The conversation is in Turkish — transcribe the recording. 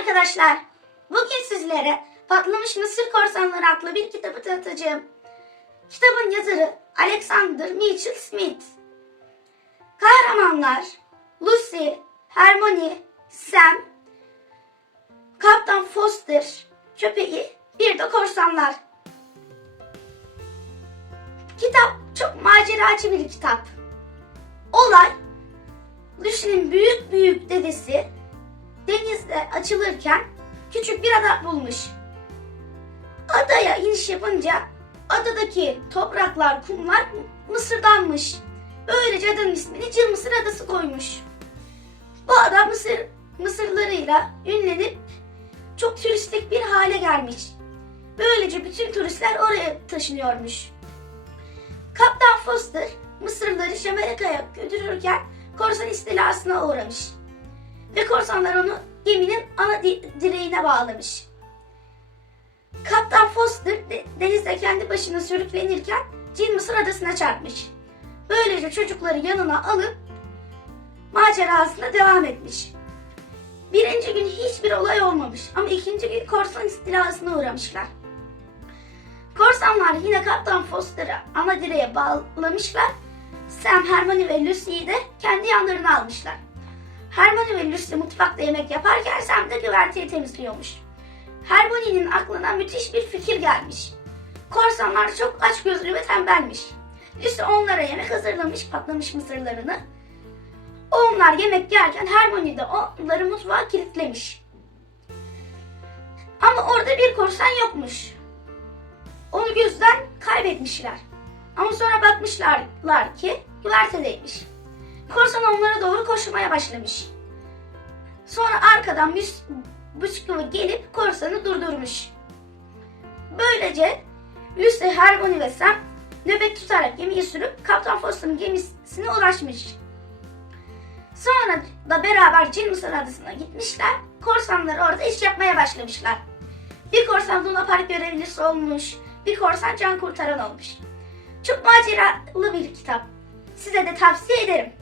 arkadaşlar. Bugün sizlere Patlamış Mısır Korsanları adlı bir kitabı tanıtacağım. Kitabın yazarı Alexander Mitchell Smith. Kahramanlar Lucy, Hermione, Sam, Kaptan Foster, köpeği, bir de korsanlar. Kitap çok maceracı bir kitap. Olay Lucy'nin büyük büyük dedesi denizde açılırken küçük bir ada bulmuş. Adaya iniş yapınca adadaki topraklar, kumlar Mısır'danmış. Böylece adanın ismini Cıl Mısır Adası koymuş. Bu ada Mısır Mısırlarıyla ünlenip çok turistik bir hale gelmiş. Böylece bütün turistler oraya taşınıyormuş. Kaptan Foster Mısırları Şamerika'ya götürürken korsan istilasına uğramış. Ve korsanlar onu geminin ana di- direğine bağlamış. Kaptan Foster de- denizde kendi başına sürüklenirken Cin Mısır adasına çarpmış. Böylece çocukları yanına alıp macerasına devam etmiş. Birinci gün hiçbir olay olmamış ama ikinci gün korsan istilasına uğramışlar. Korsanlar yine Kaptan Foster'ı ana direğe bağlamışlar. Sam, Hermione ve Lucy'yi de kendi yanlarına almışlar. Hermione ve Lucy mutfakta yemek yaparken Sam de güverteyi temizliyormuş. Hermione'nin aklına müthiş bir fikir gelmiş. Korsanlar çok açgözlü ve tembelmiş. Lucy onlara yemek hazırlamış patlamış mısırlarını. Onlar yemek yerken Hermione de onları mutfağa kilitlemiş. Ama orada bir korsan yokmuş. Onu gözden kaybetmişler. Ama sonra bakmışlar ki güvertedeymiş. Korsan onlara doğru koşmaya başlamış. Sonra arkadan müs Bıçkılı gelip korsanı durdurmuş. Böylece Lucy, Hermione ve Sam nöbet tutarak gemiyi sürüp Kaptan Foster'ın gemisine ulaşmış. Sonra da beraber Mısır Adası'na gitmişler. Korsanlar orada iş yapmaya başlamışlar. Bir korsan Luna Park görevlisi olmuş. Bir korsan can kurtaran olmuş. Çok maceralı bir kitap. Size de tavsiye ederim.